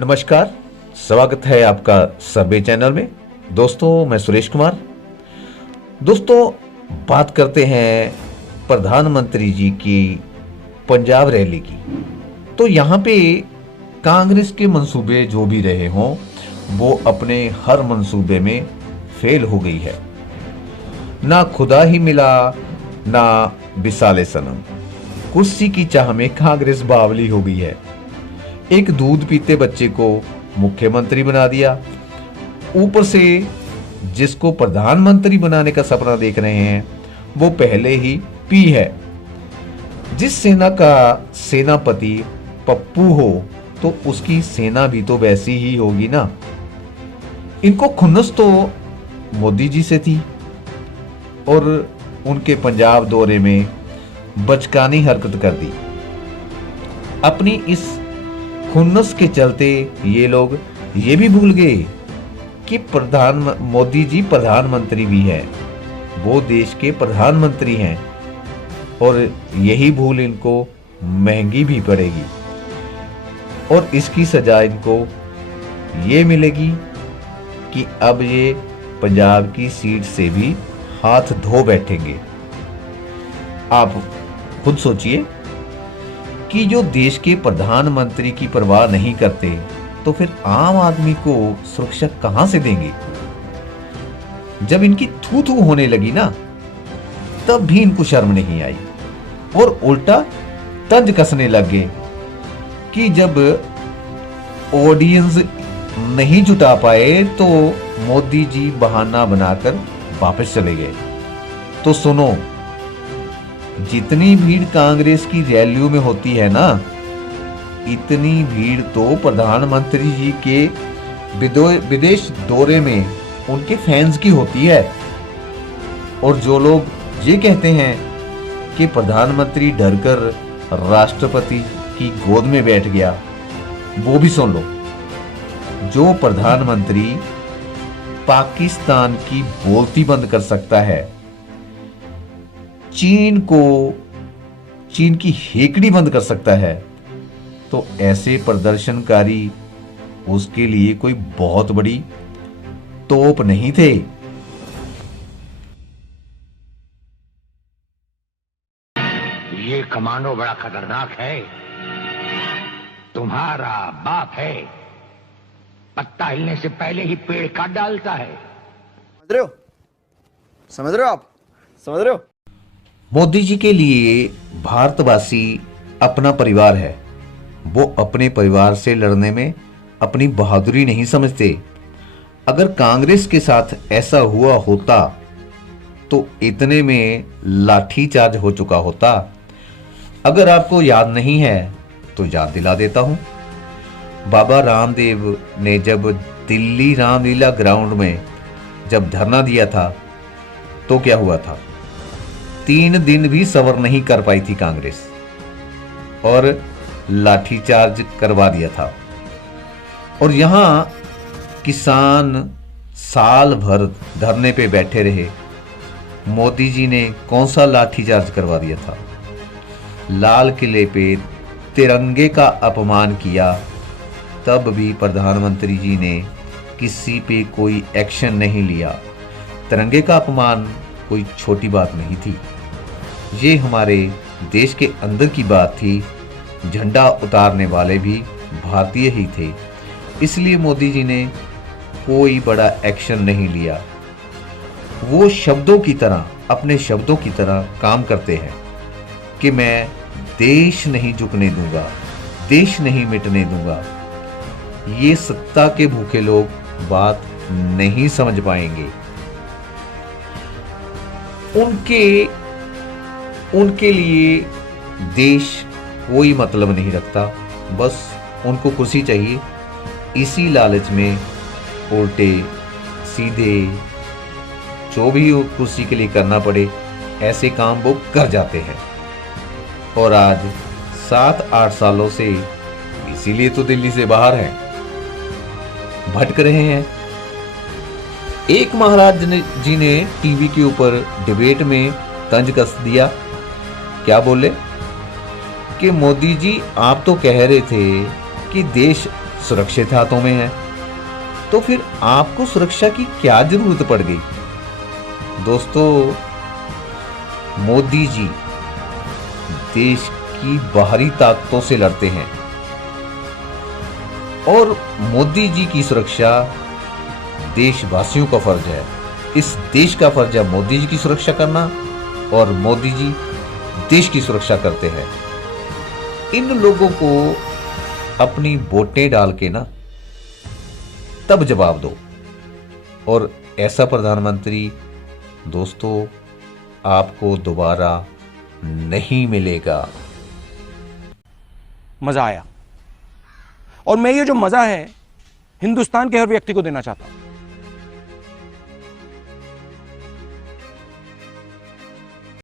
नमस्कार, स्वागत है आपका सर्वे चैनल में। दोस्तों, मैं सुरेश कुमार। दोस्तों, बात करते हैं प्रधानमंत्री जी की पंजाब रैली की। तो यहाँ पे कांग्रेस के मंसूबे जो भी रहे हों, वो अपने हर मंसूबे में फेल हो गई है। ना खुदा ही मिला, ना बिसाले सनम। कुर्सी की चाह में कांग्रेस बावली हो गई है। एक दूध पीते बच्चे को मुख्यमंत्री बना दिया, ऊपर से जिसको प्रधानमंत्री बनाने का सपना देख रहे हैं वो पहले ही पी है। जिस सेना का सेनापति पप्पू हो तो उसकी सेना भी तो वैसी ही होगी ना। इनको खुन्नस तो मोदी जी से थी और उनके पंजाब दौरे में बचकानी हरकत कर दी। अपनी इस खुन्नस के चलते ये लोग ये भी भूल गए कि मोदी जी प्रधानमंत्री भी है, वो देश के प्रधानमंत्री हैं और यही भूल इनको महंगी भी पड़ेगी और इसकी सजा इनको ये मिलेगी कि अब ये पंजाब की सीट से भी हाथ धो बैठेंगे। आप खुद सोचिए कि जो देश के प्रधानमंत्री की परवाह नहीं करते तो फिर आम आदमी को सुरक्षा कहां से देंगे। जब इनकी थू थू होने लगी ना, तब भी इनको शर्म नहीं आई और उल्टा तंज कसने लग गए कि जब ऑडियंस नहीं जुटा पाए तो मोदी जी बहाना बनाकर वापस चले गए। तो सुनो, जितनी भीड़ कांग्रेस की रैलियों में होती है ना, इतनी भीड़ तो प्रधानमंत्री जी के विदेश दौरे में उनके फैंस की होती है। और जो लोग ये कहते हैं कि प्रधानमंत्री डरकर राष्ट्रपति की गोद में बैठ गया, वो भी सुन लो। जो प्रधानमंत्री पाकिस्तान की बोलती बंद कर सकता है, चीन की हेकड़ी बंद कर सकता है, तो ऐसे प्रदर्शनकारी उसके लिए कोई बहुत बड़ी तोप नहीं थे। ये कमांडो बड़ा खतरनाक है। तुम्हारा बाप है, पत्ता हिलने से पहले ही पेड़ काट डालता है। समझ रहे हो आप? मोदी जी के लिए भारतवासी अपना परिवार है। वो अपने परिवार से लड़ने में अपनी बहादुरी नहीं समझते। अगर कांग्रेस के साथ ऐसा हुआ होता तो इतने में लाठीचार्ज हो चुका होता। अगर आपको याद नहीं है तो याद दिला देता हूं। बाबा रामदेव ने जब दिल्ली रामलीला ग्राउंड में जब धरना दिया था तो क्या हुआ था? 3 दिन भी सबर नहीं कर पाई थी कांग्रेस और लाठीचार्ज करवा दिया था। और यहां किसान साल भर धरने पे बैठे रहे। मोदी जी ने कौन सा लाठीचार्ज करवा दिया था? लाल किले पे तिरंगे का अपमान किया, तब भी प्रधानमंत्री जी ने किसी पे कोई एक्शन नहीं लिया। तिरंगे का अपमान कोई छोटी बात नहीं थी, ये हमारे देश के अंदर की बात थी। झंडा उतारने वाले भी भारतीय ही थे, इसलिए मोदी जी ने कोई बड़ा एक्शन नहीं लिया। वो शब्दों की तरह, अपने शब्दों की तरह काम करते हैं कि मैं देश नहीं झुकने दूंगा, देश नहीं मिटने दूंगा। ये सत्ता के भूखे लोग बात नहीं समझ पाएंगे। उनके लिए देश कोई मतलब नहीं रखता, बस उनको कुर्सी चाहिए। इसी लालच में उल्टे सीधे जो भी कुर्सी के लिए करना पड़े ऐसे काम वो कर जाते हैं। और आज 7-8 सालों से इसीलिए तो दिल्ली से बाहर हैं, भटक रहे हैं। एक महाराज जी ने टीवी के ऊपर डिबेट में तंज कस दिया। क्या बोले कि मोदी जी आप तो कह रहे थे कि देश सुरक्षित हाथों में है, तो फिर आपको सुरक्षा की क्या जरूरत पड़ गई? दोस्तों, मोदी जी देश की बाहरी ताकतों से लड़ते हैं और मोदी जी की सुरक्षा देशवासियों का फर्ज है। इस देश का फर्ज है मोदी जी की सुरक्षा करना, और मोदी जी देश की सुरक्षा करते हैं। इन लोगों को अपनी वोटें डाल के ना तब जवाब दो, और ऐसा प्रधानमंत्री दोस्तों आपको दोबारा नहीं मिलेगा। मजा आया, और मैं ये जो मजा है हिंदुस्तान के हर व्यक्ति को देना चाहता हूं।